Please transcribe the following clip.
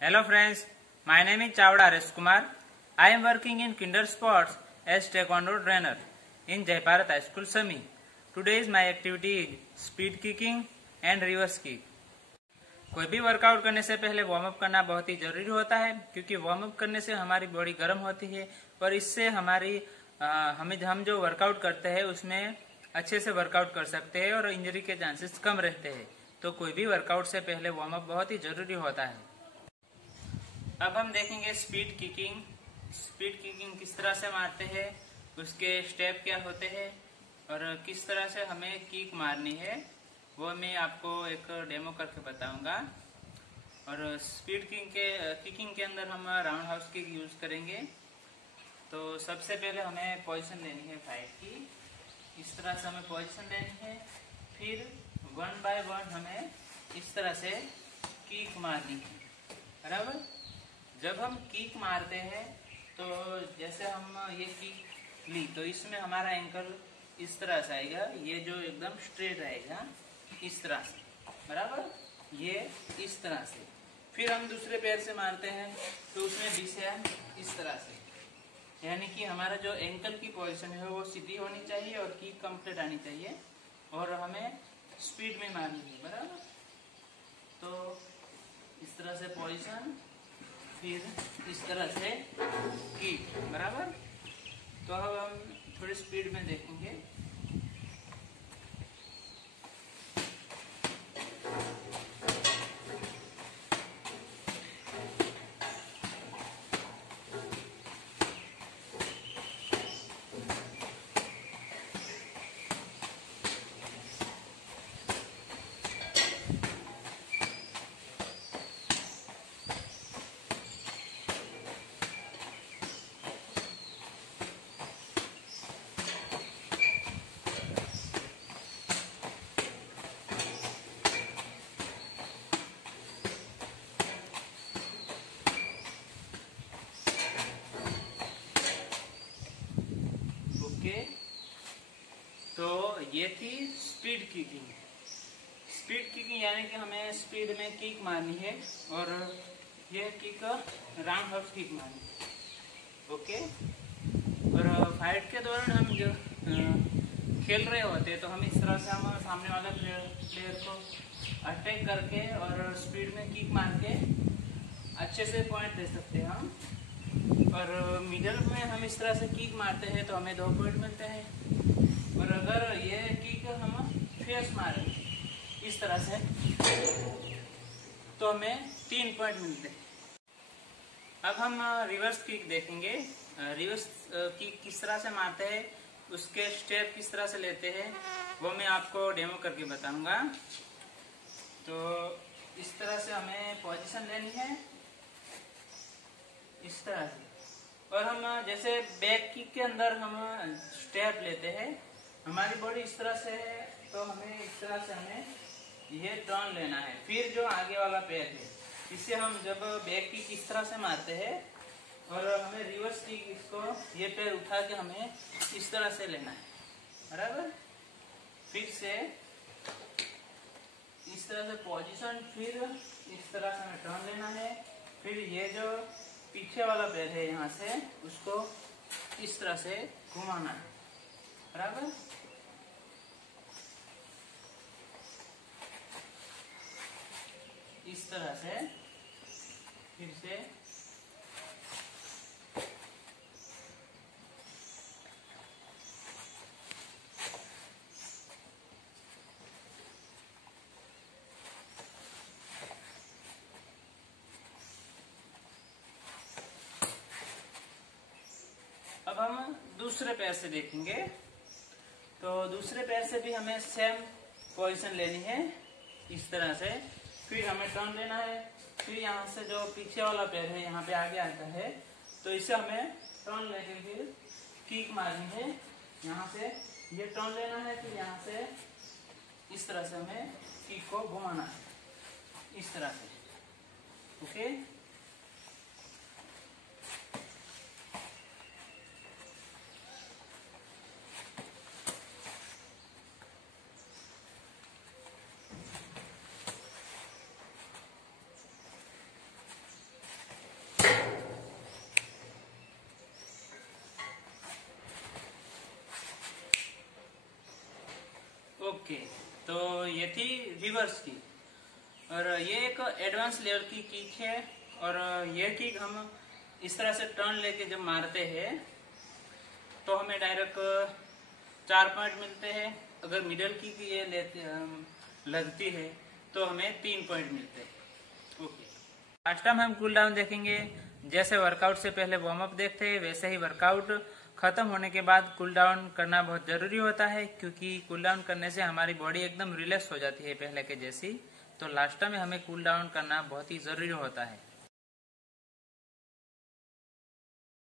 Hello friends, my name is Chavda Aresh Kumar. I am working in Kinder Sports as Taekwondo trainer in Jai Bharat High School, Sami. Today's my activity is speed kicking and reverse kick. कोई भी workout करने से पहले warm up करना बहुत ही जरूरी होता है, क्योंकि वार्म अप करने से हमारी बॉडी गर्म होती है और इससे हम जो वर्कआउट करते हैं उसमें अच्छे से वर्कआउट कर सकते हैं और इंजरी के चांसेस कम रहते हैं। तो कोई भी वर्कआउट से पहले वार्म अप बहुत ही जरूरी होता है। अब हम देखेंगे स्पीड किकिंग। स्पीड किकिंग किस तरह से मारते हैं, उसके स्टेप क्या होते हैं और किस तरह से हमें किक मारनी है, वो मैं आपको एक डेमो करके बताऊंगा। और स्पीड किकिंग के अंदर हम राउंड हाउस किक यूज करेंगे। तो सबसे पहले हमें पोजीशन लेनी है फाइट की। इस तरह से हमें पोजीशन लेनी है, फिर 1 बाय 1 हमें इस तरह से किक मारनी है, बराबर। जब हम किक मारते हैं तो जैसे हम ये किक ली तो इसमें हमारा एंकल इस तरह से आएगा, ये जो एकदम स्ट्रेट रहेगा इस तरह से, बराबर, ये इस तरह से। फिर हम दूसरे पैर से मारते हैं तो उसमें दिशा इस तरह से, यानी कि हमारा जो एंकल की पोजीशन है वो सीधी होनी चाहिए और किक कंप्लीट आनी चाहिए और हमें स्पीड में मारनी है, बराबर। तो इस तरह से पोजीशन, फिर इस तरह से किक, बराबर। तो अब हम थोड़ी स्पीड में देखेंगे। तो ये थी स्पीड किकिंग। स्पीड किकिंग यानी कि हमें स्पीड में किक मारनी है और ये किक राउंड हाउस किक मारनी है, ओके। और फाइट के दौरान हम जो खेल रहे होते हैं तो हम इस तरह से हम सामने वाले प्लेयर को अटैक करके और स्पीड में किक मार के अच्छे से पॉइंट दे सकते हैं हम। और मिडल में हम इस तरह से किक मारते हैं तो हमें 2 पॉइंट मिलते हैं। और अगर ये किक हम फेस मारे इस तरह से तो हमें 3 पॉइंट मिलते हैं। अब हम रिवर्स किक देखेंगे। रिवर्स किक किस तरह से मारते हैं, उसके स्टेप किस तरह से लेते हैं, वो मैं आपको डेमो करके बताऊंगा। तो इस तरह से हमें पोजीशन लेनी है, इस तरह से। और हम जैसे बैक किक के अंदर हम स्टेप लेते हैं, हमारी बॉडी इस तरह से है तो हमें इस तरह से हमें ये टर्न लेना है। फिर जो आगे वाला पैर है इससे हम जब बैक किक इस तरह से मारते हैं और हमें रिवर्स किक इसको ये पैर उठा के हमें इस तरह से लेना है, बराबर। फिर से इस तरह से पोजीशन, फिर इस तरह से हमें टर्न लेना है। फिर ये जो पीछे वाला पैर है यहाँ से उसको इस तरह से घुमाना है, बराबर। इस तरह से फिर से अब हम दूसरे पैर से देखेंगे। तो दूसरे पैर से भी हमें सेम पोजीशन लेनी है, इस तरह से। फिर हमें टर्न लेना है। फिर यहाँ से जो पीछे वाला पैर है यहाँ पे आगे आता है तो इसे हमें टर्न लेके फिर किक मारनी है। यहाँ से ये टर्न लेना है, फिर यहाँ से इस तरह से हमें किक को घुमाना है, इस तरह से, ओके। ओके, तो ये थी रिवर्स की, और ये एक एडवांस लेवल की किक है। और ये किक हम इस तरह से टर्न लेके जब मारते हैं तो हमें डायरेक्ट 4 पॉइंट मिलते हैं। अगर मिडल किक ये लगती है तो हमें 3 पॉइंट मिलते हैं। ओके, लास्ट टाइम हम कूल डाउन देखेंगे। जैसे वर्कआउट से पहले वार्म अप देखते हैं, वैसे ही वर्कआउट खत्म होने के बाद कूल डाउन करना बहुत जरूरी होता है, क्योंकि कूल डाउन करने से हमारी बॉडी एकदम रिलैक्स हो जाती है पहले के जैसी। तो लास्ट टाइम में हमें कूल डाउन करना बहुत ही जरूरी होता है।